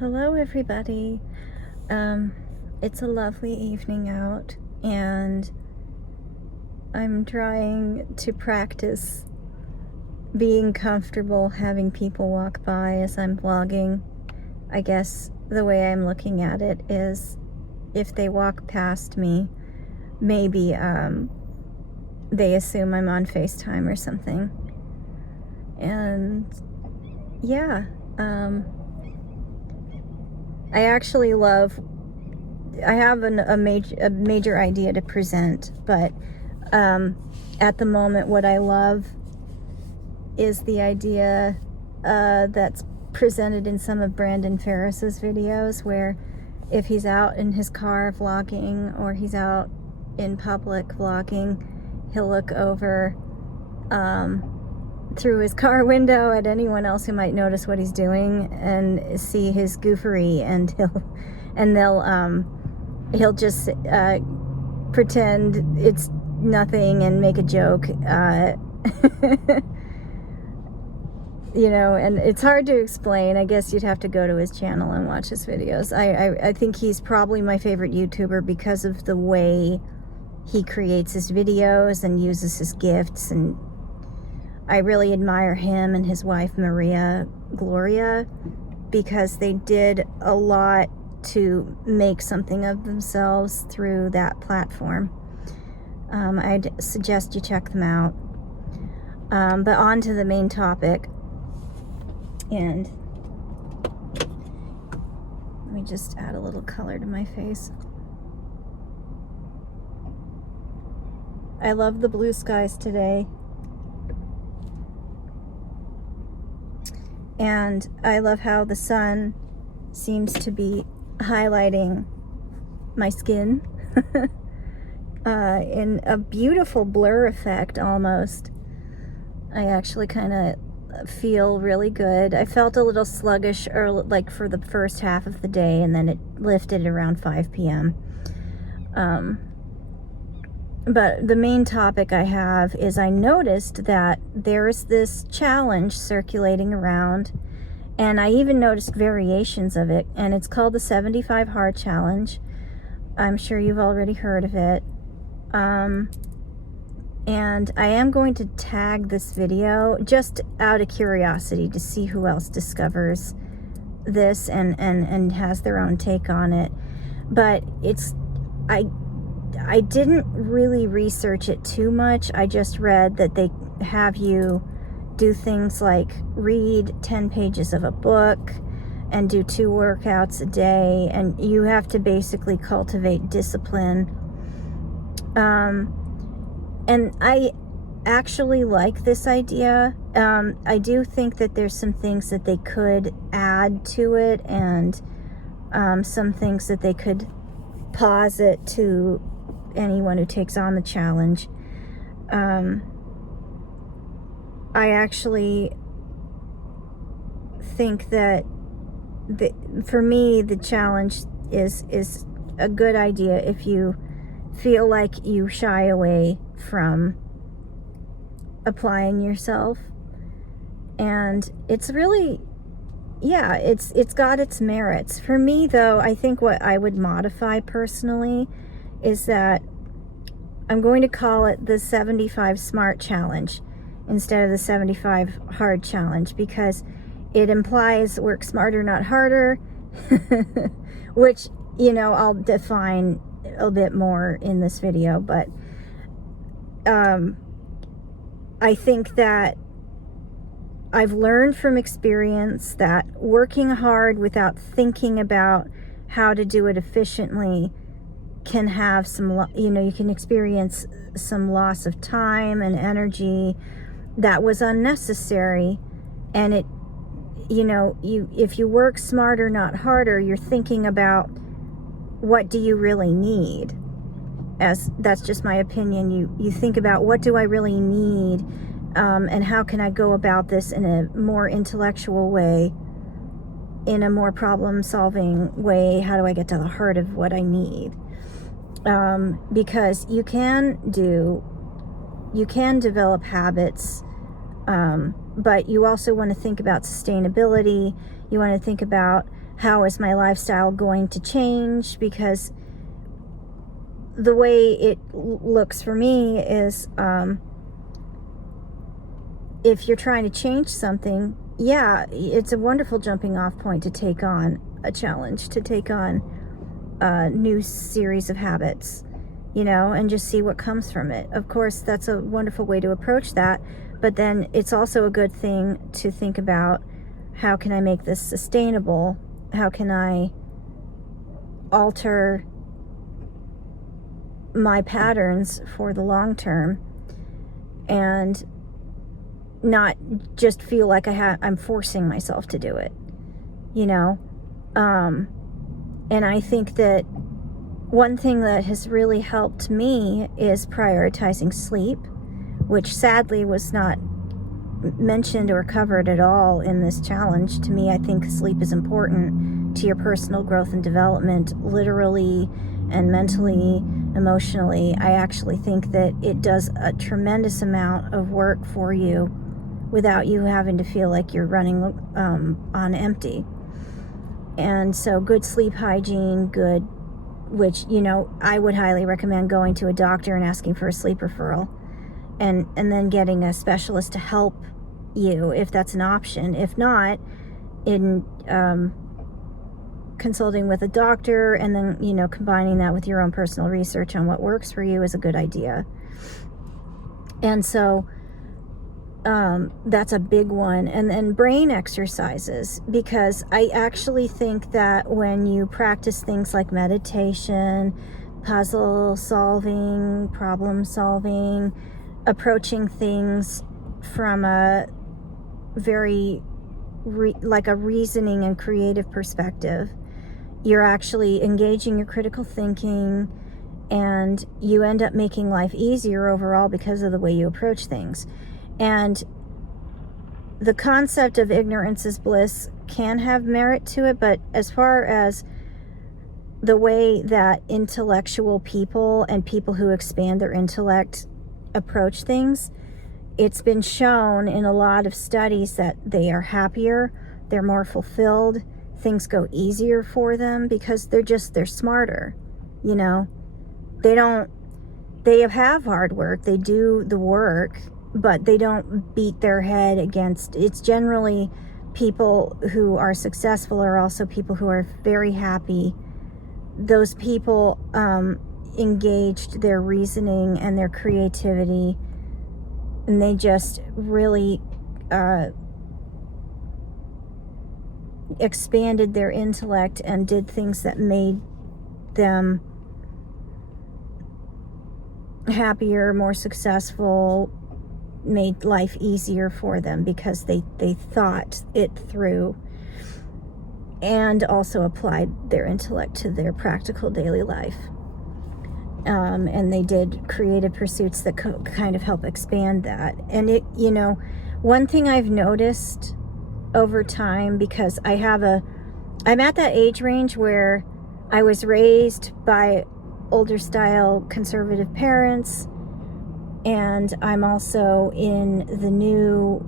Hello, everybody. It's a lovely evening out, and I'm trying to practice being comfortable having people walk by as I'm vlogging. I guess the way I'm looking at it is if they walk past me, maybe they assume I'm on FaceTime or something. And yeah, I actually I have a major idea to present, but at the moment what I love is the idea that's presented in some of Brandon Ferris's videos, where if he's out in his car vlogging or he's out in public vlogging, he'll look over through his car window at anyone else who might notice what he's doing and see his goofery, and he'll just pretend it's nothing and make a joke. And it's hard to explain. I guess you'd have to go to his channel and watch his videos. I think he's probably my favorite YouTuber because of the way he creates his videos and uses his gifts, and I really admire him and his wife Maria Gloria because they did a lot to make something of themselves through that platform. I'd suggest you check them out. But on to the main topic. And let me just add a little color to my face. I love the blue skies today. And I love how the sun seems to be highlighting my skin in a beautiful blur effect almost. I actually kind of feel really good. I felt a little sluggish like for the first half of the day, and then it lifted around 5 p.m. But the main topic I have is I noticed that there's this challenge circulating around, and I even noticed variations of it, and it's called the 75 Hard Challenge. I'm sure you've already heard of it. And I am going to tag this video just out of curiosity to see who else discovers this and has their own take on it. But I didn't really research it too much. I just read that they have you do things like read 10 pages of a book and do 2 workouts a day, and you have to basically cultivate discipline. And I actually like this idea. I do think that there's some things that they could add to it, and some things that they could posit to anyone who takes on the challenge. I actually think that for me the challenge is a good idea if you feel like you shy away from applying yourself. And it's really, yeah, it's got its merits. For me though, I think what I would modify personally is that I'm going to call it the 75 smart challenge instead of the 75 hard challenge, because it implies work smarter, not harder, which, I'll define a bit more in this video. But I think that I've learned from experience that working hard without thinking about how to do it efficiently can have some, you can experience some loss of time and energy that was unnecessary. And it, if you work smarter, not harder, you're thinking about what do you really need. As that's just my opinion. You think about, what do I really need, and how can I go about this in a more intellectual way, in a more problem-solving way? How do I get to the heart of what I need? Because you can develop habits, but you also want to think about sustainability. You want to think about how is my lifestyle going to change? Because the way it looks for me is, if you're trying to change something, yeah, it's a wonderful jumping off point to take on a challenge, to take on a new series of habits, and just see what comes from it. Of course, that's a wonderful way to approach that, but then it's also a good thing to think about, how can I make this sustainable? How can I alter my patterns for the long term and not just feel like I'm forcing myself to do it, and I think that one thing that has really helped me is prioritizing sleep, which sadly was not mentioned or covered at all in this challenge. To me, I think sleep is important to your personal growth and development, literally and mentally, emotionally. I actually think that it does a tremendous amount of work for you without you having to feel like you're running on empty. And so good sleep hygiene, which, I would highly recommend going to a doctor and asking for a sleep referral, and then getting a specialist to help you if that's an option. If not, in consulting with a doctor and then, combining that with your own personal research on what works for you is a good idea. And so that's a big one. And then brain exercises, because I actually think that when you practice things like meditation, puzzle solving, problem solving, approaching things from a very like a reasoning and creative perspective, you're actually engaging your critical thinking, and you end up making life easier overall because of the way you approach things. And the concept of ignorance is bliss can have merit to it, but as far as the way that intellectual people and people who expand their intellect approach things, it's been shown in a lot of studies that they are happier, they're more fulfilled, things go easier for them because they're smarter. They have hard work, they do the work, but they don't beat their head against. It's generally people who are successful are also people who are very happy. Those people engaged their reasoning and their creativity, and they just really expanded their intellect and did things that made them happier, more successful, made life easier for them because they thought it through and also applied their intellect to their practical daily life. And they did creative pursuits that kind of help expand that. And one thing I've noticed over time, because I'm at that age range where I was raised by older style conservative parents, and I'm also in the new,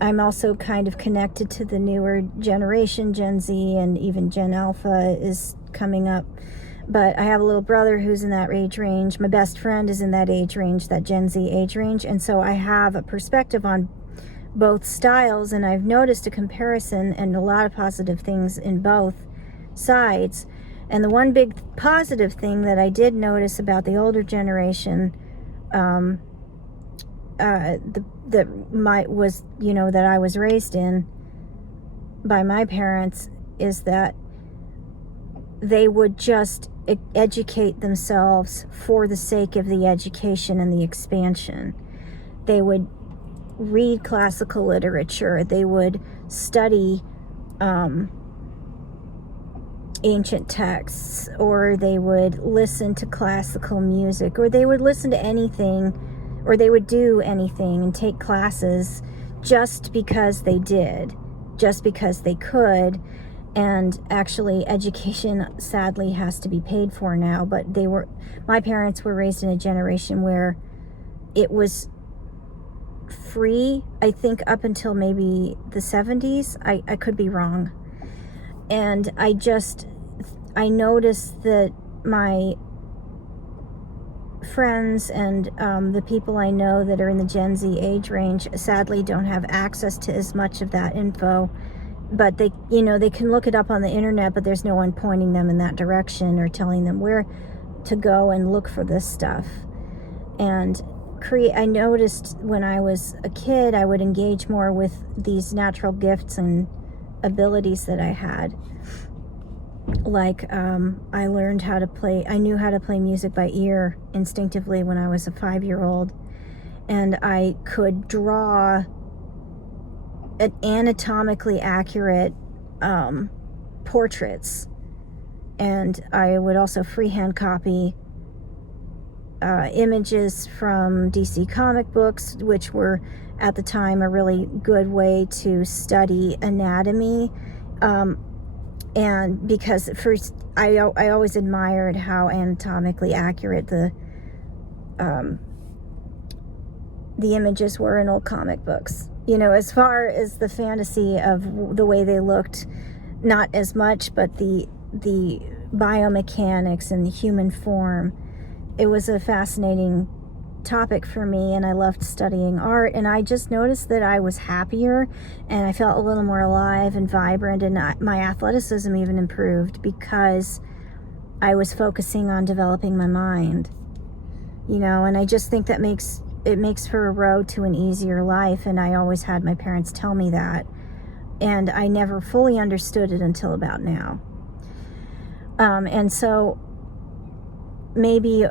I'm also kind of connected to the newer generation, Gen Z, and even Gen Alpha is coming up. But I have a little brother who's in that age range. My best friend is in that age range, that Gen Z age range. And so I have a perspective on both styles, and I've noticed a comparison and a lot of positive things in both sides. And the one big positive thing that I did notice about the older generation, that I was raised in by my parents, is that they would just educate themselves for the sake of the education and the expansion. They would read classical literature. They would study ancient texts, or they would listen to classical music, or they would listen to anything, or they would do anything and take classes just because they did, just because they could. And actually, education sadly has to be paid for now, but my parents were raised in a generation where it was free, I think, up until maybe the 70s. I could be wrong. And I noticed that my friends and the people I know that are in the Gen Z age range sadly don't have access to as much of that info, but they can look it up on the internet, but there's no one pointing them in that direction or telling them where to go and look for this stuff. And I noticed when I was a kid, I would engage more with these natural gifts and abilities that I had. Like I knew how to play music by ear instinctively when I was a 5-year-old, and I could draw an anatomically accurate portraits, and I would also freehand copy images from DC comic books, which were at the time a really good way to study anatomy. And because first, I always admired how anatomically accurate the images were in old comic books. As far as the fantasy of the way they looked, not as much, but the biomechanics and the human form. It was a fascinating topic for me, and I loved studying art, and I just noticed that I was happier and I felt a little more alive and vibrant, and my athleticism even improved because I was focusing on developing my mind, and I just think that makes for a road to an easier life, and I always had my parents tell me that, and I never fully understood it until about now. And so maybe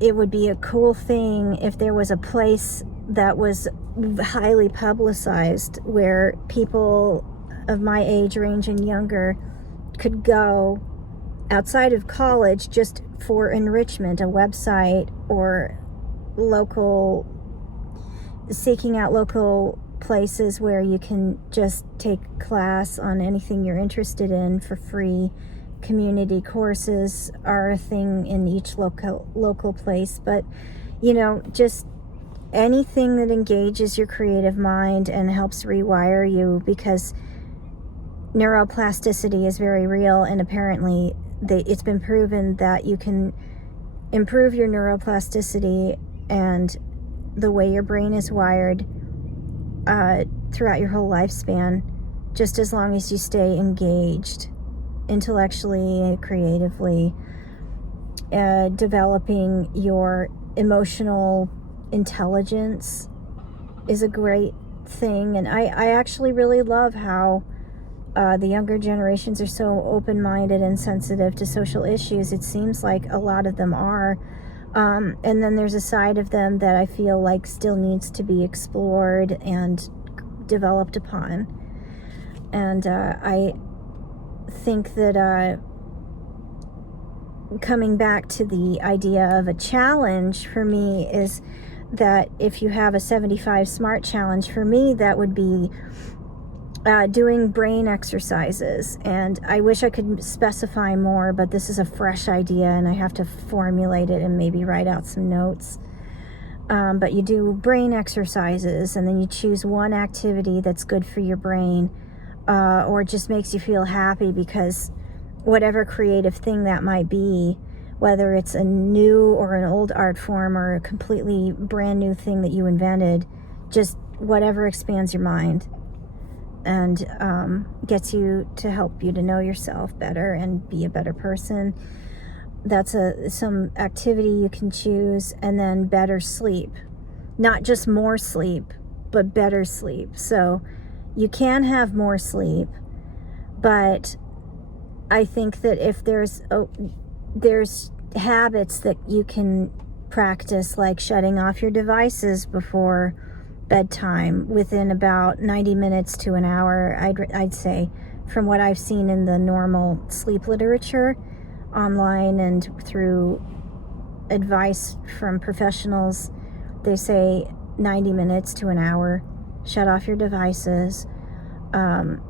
it would be a cool thing if there was a place that was highly publicized where people of my age range and younger could go outside of college just for enrichment, a website or seeking out local places where you can just take class on anything you're interested in for free. Community courses are a thing in each local place, but just anything that engages your creative mind and helps rewire you, because neuroplasticity is very real, and apparently it's been proven that you can improve your neuroplasticity and the way your brain is wired throughout your whole lifespan, just as long as you stay engaged intellectually, creatively, developing your emotional intelligence is a great thing. And I actually really love how the younger generations are so open-minded and sensitive to social issues. It seems like a lot of them are. And then there's a side of them that I feel like still needs to be explored and developed upon. And I think that coming back to the idea of a challenge for me is that if you have a 75smart challenge, for me that would be doing brain exercises. And I wish I could specify more, but this is a fresh idea and I have to formulate it and maybe write out some notes. But you do brain exercises, and then you choose one activity that's good for your brain, or just makes you feel happy, because whatever creative thing that might be, whether it's a new or an old art form or a completely brand new thing that you invented, just whatever expands your mind and gets you to help you to know yourself better and be a better person. That's some activity you can choose. And then better sleep, not just more sleep, but better sleep. So you can have more sleep, but I think that if there's habits that you can practice, like shutting off your devices before bedtime within about 90 minutes to an hour, I'd say, from what I've seen in the normal sleep literature online and through advice from professionals, they say 90 minutes to an hour. Shut off your devices,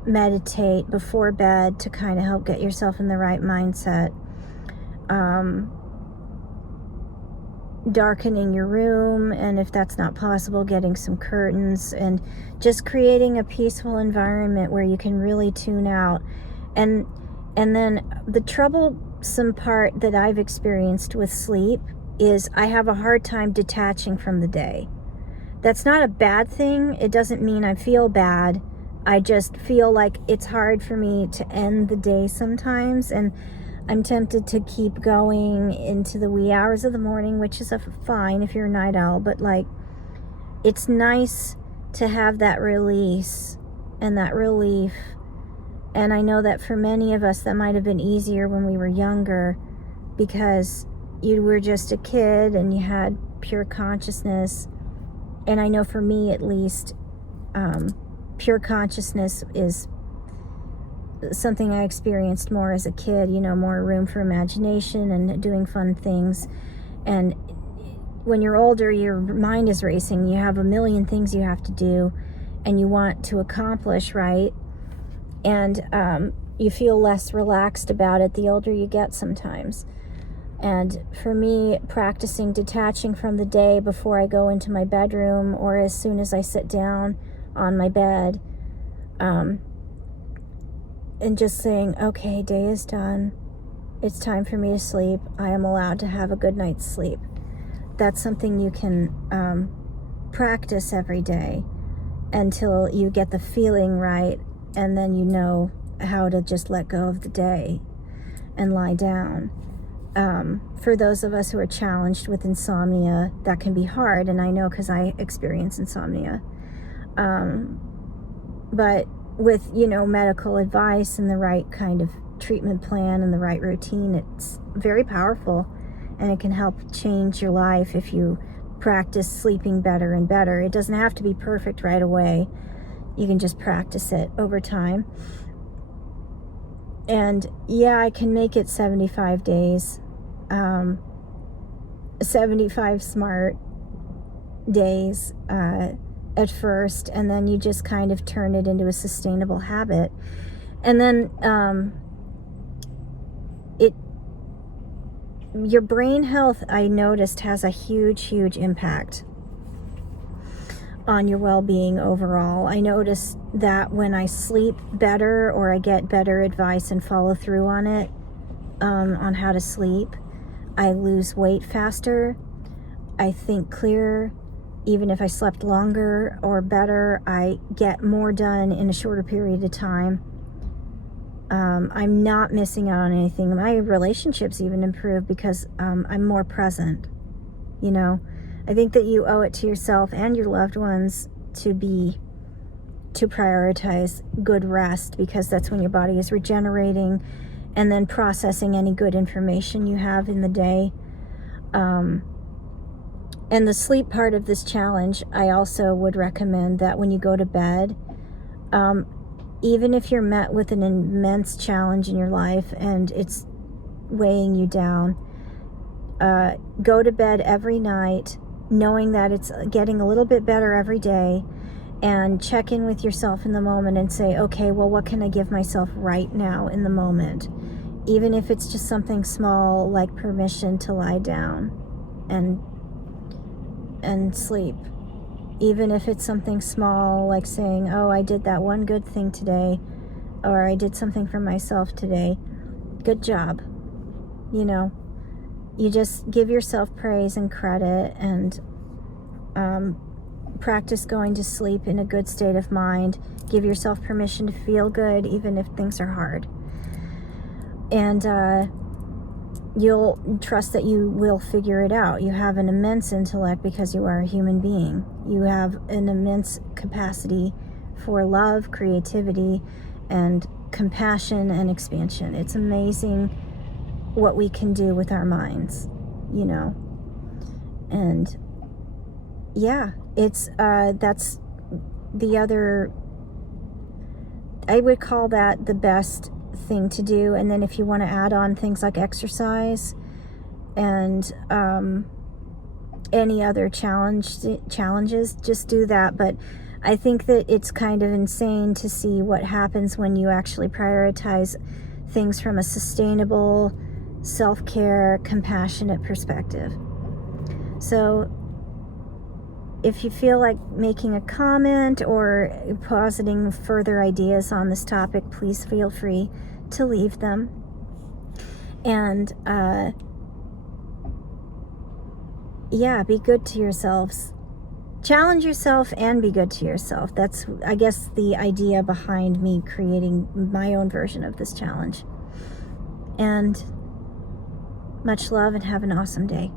meditate before bed to kind of help get yourself in the right mindset. darkening your room, and if that's not possible, getting some curtains and just creating a peaceful environment where you can really tune out. And then the troublesome part that I've experienced with sleep is I have a hard time detaching from the day. That's not a bad thing. It doesn't mean I feel bad. I just feel like it's hard for me to end the day sometimes, and I'm tempted to keep going into the wee hours of the morning, which is fine if you're a night owl, but like, it's nice to have that release and that relief. And I know that for many of us, that might have been easier when we were younger, because you were just a kid and you had pure consciousness. And I know for me, at least, pure consciousness is something I experienced more as a kid, more room for imagination and doing fun things. And when you're older, your mind is racing. You have a million things you have to do and you want to accomplish, right? And you feel less relaxed about it the older you get sometimes. And for me, practicing detaching from the day before I go into my bedroom, or as soon as I sit down on my bed, and just saying, okay, day is done. It's time for me to sleep. I am allowed to have a good night's sleep. That's something you can practice every day until you get the feeling right, and then you know how to just let go of the day and lie down. For those of us who are challenged with insomnia, that can be hard, and I know because I experience insomnia. But with, medical advice and the right kind of treatment plan and the right routine, it's very powerful, and it can help change your life if you practice sleeping better and better. It doesn't have to be perfect right away. You can just practice it over time. And yeah, I can make it 75 days, 75 smart days, at first, and then you just kind of turn it into a sustainable habit. And then your brain health, I noticed, has a huge impact on your well-being overall. I noticed that when I sleep better, or I get better advice and follow through on it, on how to sleep, I lose weight faster, I think clearer. Even if I slept longer or better, I get more done in a shorter period of time. I'm not missing out on anything. My relationships even improve because I'm more present. I think that you owe it to yourself and your loved ones to prioritize good rest, because that's when your body is regenerating and then processing any good information you have in the day. And the sleep part of this challenge, I also would recommend that when you go to bed, even if you're met with an immense challenge in your life and it's weighing you down, go to bed every night knowing that it's getting a little bit better every day, and check in with yourself in the moment and say, okay, well, what can I give myself right now in the moment? Even if it's just something small, like permission to lie down and sleep. Even if it's something small, like saying, oh, I did that one good thing today, or I did something for myself today. Good job. You just give yourself praise and credit, and practice going to sleep in a good state of mind. Give yourself permission to feel good, even if things are hard. And you'll trust that you will figure it out. You have an immense intellect because you are a human being. You have an immense capacity for love, creativity, and compassion and expansion. It's amazing what we can do with our minds, And yeah, it's that's the other, I would call that the best thing to do. And then if you want to add on things like exercise and any other challenges, just do that. But I think that it's kind of insane to see what happens when you actually prioritize things from a sustainable, self-care, compassionate perspective. So if you feel like making a comment or positing further ideas on this topic, please feel free to leave them. And yeah, be good to yourselves. Challenge yourself and be good to yourself. That's, I guess, the idea behind me creating my own version of this challenge. And much love and have an awesome day.